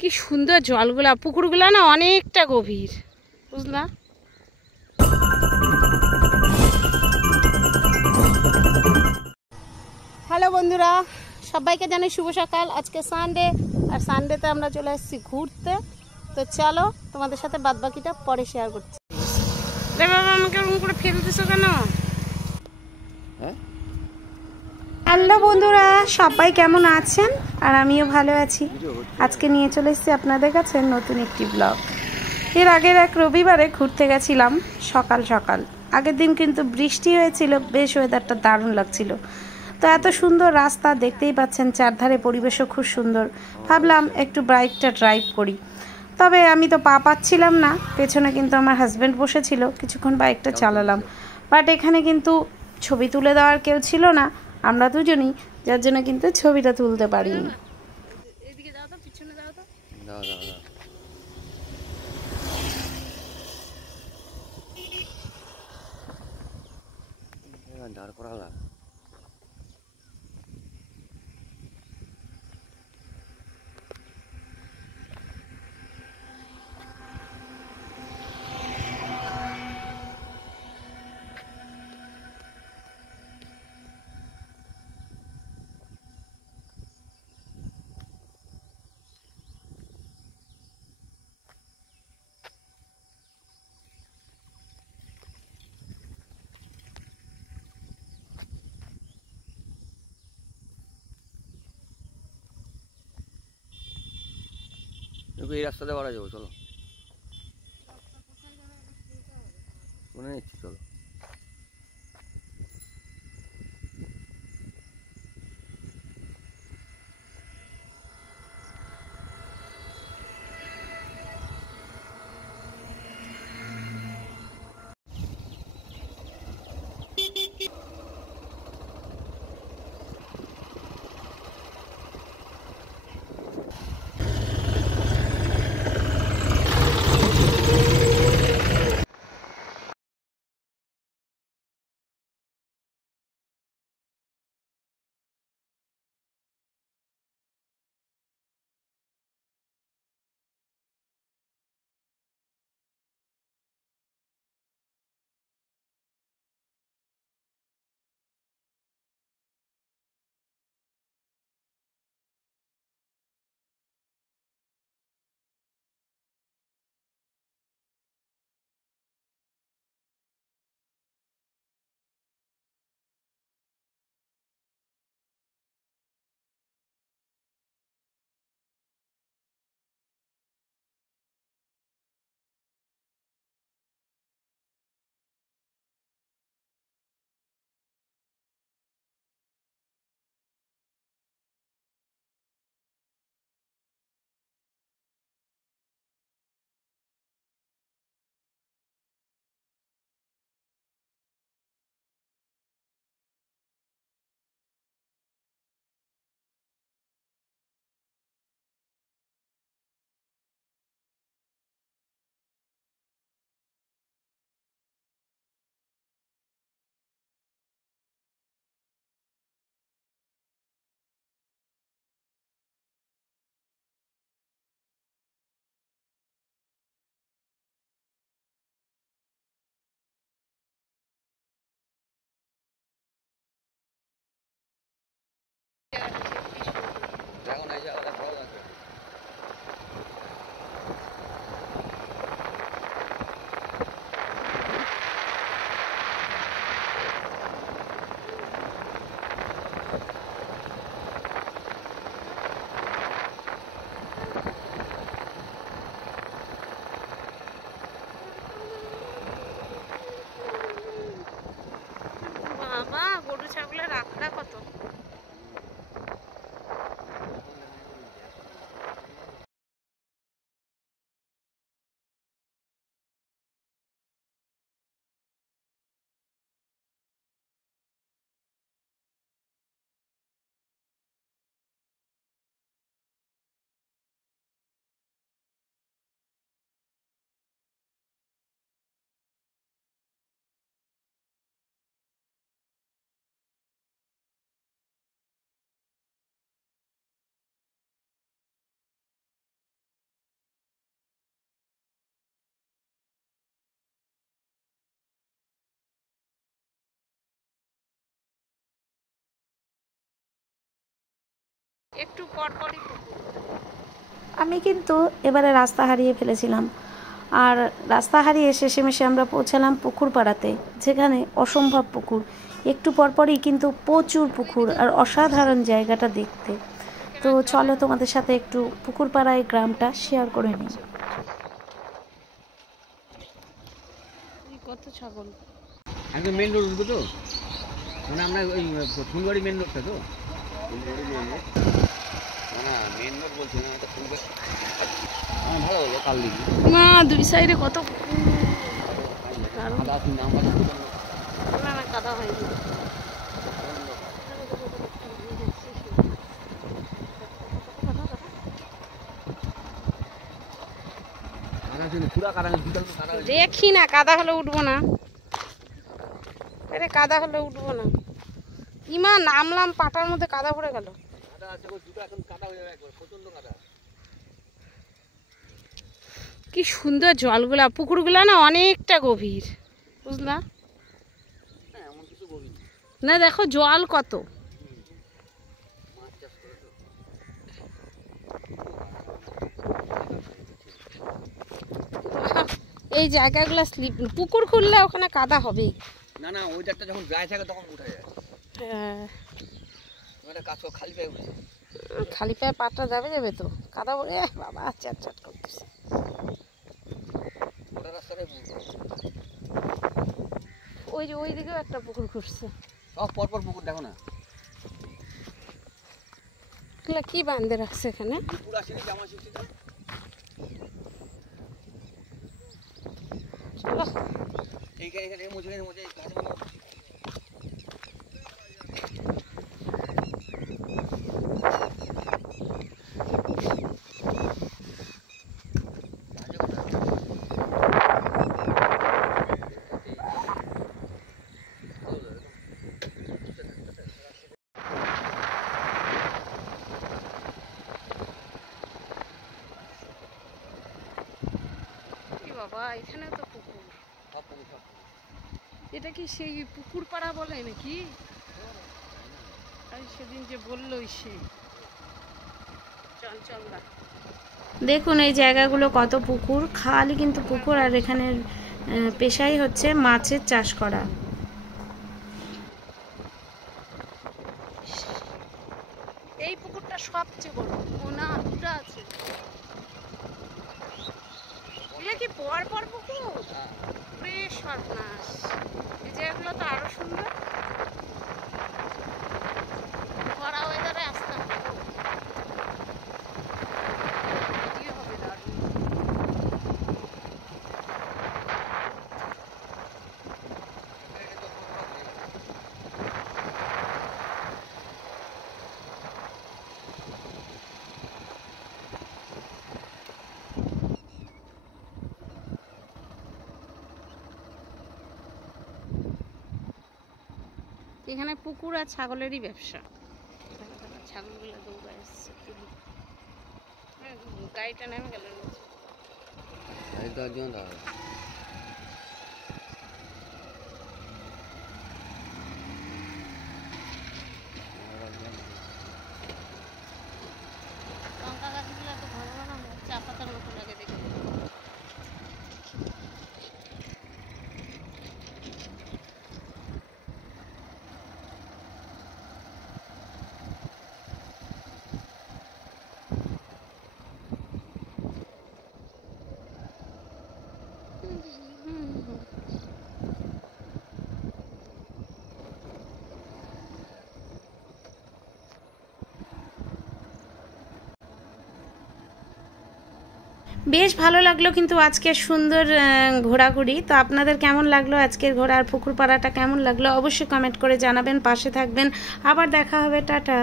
কি সুন্দর জলগুলা, পুকুরগুলা না অনেকটা গভীর, বুঝলা? হ্যালো বন্ধুরা, সবাইকে জানাই শুভ সকাল। আজকে সানডে, আর সানডেতে আমরা চলে এসেছি ঘুরতে। তো চলো তোমাদের সাথে বাদবাকিটা পরে শেয়ার করছি। রে বাবা, আমাকে ওরকম করে ফেলতেছো কেন? হ্যালো বন্ধুরা, সবাই কেমন আছেন? আর আমিও ভালো আছি। আজকে নিয়ে চলে এসেছি আপনাদের কাছে নতুন একটি ব্লগ। এর আগের এক রবিবারে ঘুরতে গেছিলাম সকাল সকাল। আগের দিন কিন্তু বৃষ্টি হয়েছিল, বেশ ওয়েদারটা দারুণ লাগছিল। তো এত সুন্দর রাস্তা, দেখতেই পাচ্ছেন চারধারে পরিবেশও খুব সুন্দর। ভাবলাম একটু বাইকটা ড্রাইভ করি, তবে আমি তো পা পাচ্ছিলাম না। পেছনে কিন্তু আমার হাজব্যান্ড বসেছিল, কিছুক্ষণ বাইকটা চালালাম। বাট এখানে কিন্তু ছবি তুলে দেওয়ার কেউ ছিল না, আমরা দুজনই, যার জন্য কিন্তু ছবিটা তুলতে পারিনি। এদিকে যাও তো, পিছনে যাও তো। দাও দাও দাও। দাঁড় করালা। এই রাস্তাতে বাড়া যাবো, চলো মনে নিচ্ছি, চলো। একটু পরপরই আমি কিন্তু এবারে রাস্তা হারিয়ে ফেলেছিলাম, আর রাস্তা হারিয়ে শেষেমেশে আমরা পৌঁছালাম পুকুর পাড়াতে, যেখানে অসম্ভব পুকুর, একটু পরপরই কিন্তু প্রচুর পুকুর, আর অসাধারণ জায়গাটা দেখতে। তো চলো তোমাদের সাথে একটু পুকুর পাড়ায় গ্রামটা শেয়ার করে নিই। কত ছাগল, একদম মেন রোড তো, মানে আমরা ওই ফুলবাড়ি মেন রোডটা তো, মেন রোড বলছি না, ফুলবাড়ি ভালো হলো কাল দিকে না, দুই সাইডে কত কাদা হয়নি। দেখি না, কাদা হলে উঠবো না, আরে কাদা হলে উঠবো না। ইমা নামলাম, পাটার মধ্যে কাদা ভরে গেল। কি সুন্দর জলগুলা, পুকুরগুলা না অনেকটা গভীর, বুঝলা না? দেখো জল কত, এই জায়গাগুলো স্লিপ, পুকুর খুললে ওখানে কাদা হবে। না না, ওই জায়গাটা যখন ড্রাই থাকে তখন উঠে যায়। হ্যাঁ, ওটা কাজ খালি পায়ে উঠে, খালি পায়ে পাটা যাবে তো কাদা ভরে বাবা চাট চাট করতেছে। ওটা রাস্তাটাই ওই যে ওই দিকেও একটা পুকুর খুঁজছে, সব পরপর পুকুর দেখো না, এগুলা কি বাঁধে রাখছে এখানে। পুকুর আসেনি জামা শিখছিটা, চলো এইখানে এখানে মুছে মুছে গাছ বাবা, এখানে তো পুকুর, এটা কি সেই পুকুর পাড়া বলে নাকি? আর সেদিন যে বললো সে চঞ্চলদা। দেখুন এই জায়গাগুলো কত পুকুর, খালি কিন্তু পুকুর, আর এখানে পেশাই হচ্ছে মাছের চাষ করা। এই পুকুরটা সবচেয়ে বড়, ও না দুটো আছে, এগুলো কি পর পর পুকুর, বেশ সর্বনাশ। এই জায়গাগুলো তো আরো সুন্দর, খরা ওয়েদারে আসতে হবে। এখানে পুকুর আর ছাগলেরই ব্যবসা, ছাগলগুলো দৌড়ে আসছে, গাড়িটা নেমে গেল। লঙ্কা গাছগুলো এত ঘন ঘন চা পাতার মতো লাগে দেখতে। বেশ ভালো লাগলো কিন্তু আজকের সুন্দর ঘোরাঘুরি। তো আপনাদের কেমন লাগলো আজকের ঘোরা, আর পুকুর পাড়াটা কেমন লাগলো অবশ্যই কমেন্ট করে জানাবেন, পাশে থাকবেন। আবার দেখা হবে, টাটা।